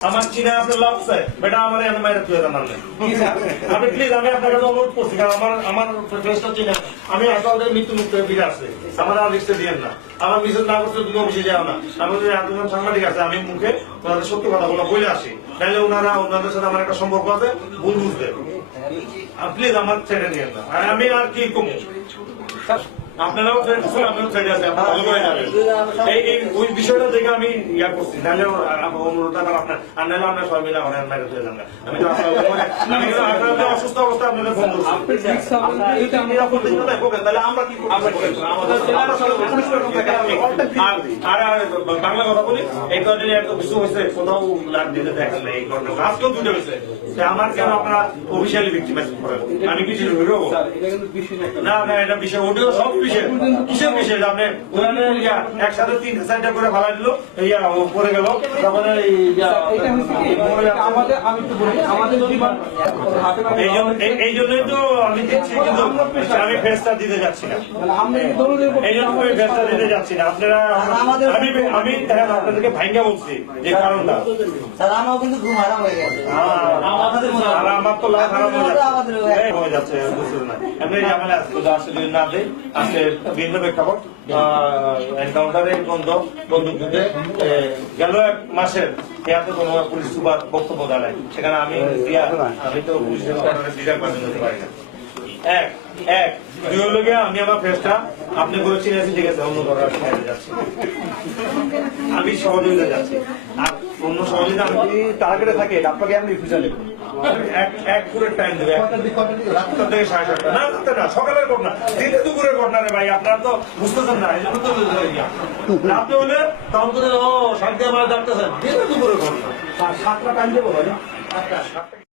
আমার চিনে আপনার লাভ আছে বেটা আমার এনে মাইরে তুই মানলেন আপনি প্লিজ আমি আপনার কাছে অনুরোধ করছি কারণ আমার আমার ফেসটা চিনে আমি আসলে মৃত্যু মুক্ত ফিরে আসছে। আমার আর লিস্টে দিয়েন না। আমার মিসেস না করতে তুমি অফিসে যাও না। আমি যদি একজন সাংবাদিক আছে আমি মুখে ওনাদের সত্য কথা বলে বলে আসি। তাহলে ওনারা ওনাদের সাথে আমার একটা সম্পর্ক আছে ভুল বুঝবে। প্লিজ আমার ছেড়ে দিয়েন না। আর আমি আর কি কমু আপনারাও আছি আপনারা ভালো এই এই ওই বিষয়টা দেখে আমি ইয়া করছি। নাহলে অনুরোধ আপনার আর নাহলে আপনার সবাই মিলে চলে যান আমি তো আমি কিন্তু আপনাদের অসুস্থ অবস্থা আপনাদের ফোন করছি। তাহলে আমরা কি করব? আমাদের। আর- বাংলা কথা বলি এই এত কিছু হয়েছে কোথাও লাভ দিতে দেখেন না এই আজকেও দুটো হয়েছে। আমার কেন আপনারা অফিসিয়ালি ভিক্টিমাইজ করেন? আমি কিছু না না এটা বিষয় ওটিও সব বিষয় কিসের বিষয় আপনি? ওখানে একসাথে তিন চারটা করে ফালাই দিল ইয়া পরে গেল। তারপরে এই জন্যই তো আমি দিচ্ছি কিন্তু আমি ফেসটা দিতে যাচ্ছি না। আমরা এই জন্য আমি ফেসটা দিতে যাচ্ছি না। আপনারা আমি আমি দেখেন আপনাদেরকে ভাঙ্গা বলছি যে কারণটা। আমারও কিন্তু ঘুম হারাম হয়ে গেছে। আর আমার তো লাভ হারাম হয়ে যাচ্ছে। বুঝতে না। এমনি ঝামেলা আছে তো আসলে না দেয় আজকে বিভিন্ন প্রেক্ষাপট এনকাউন্টারে বন্ধ বন্দুক যুদ্ধে গেল এক মাসের ইয়াতে কোনো পুলিশ সুপার বক্তব্য দেয় সেখানে আমি আমি তো পুলিশ বিচার করতে পারি না। এক এক দুই হলো গিয়ে আমি আমার ফেসটা আপনি বলেছেন আছি ঠিক আছে অন্য ধরার যাচ্ছি। আমি সহযোগিতা যাচ্ছি। আর অন্য সহযোগিতা আমি টার্গেটে থাকে আপনাকে আমি রিফিউজাল দেবো। এক এক পুরো টাইম দেবে। থেকে সাড়ে সাতটা। না সকালের ঘটনা। দিনে দুপুরের ঘটনা রে ভাই আপনারা তো বুঝতেছেন না এই জন্য তো হলে তখন ও শান্তি আমার ডাক্তার দিনে দুপুরের ঘটনা। সাতটা টাইম দেবো ভাই। সাতটা।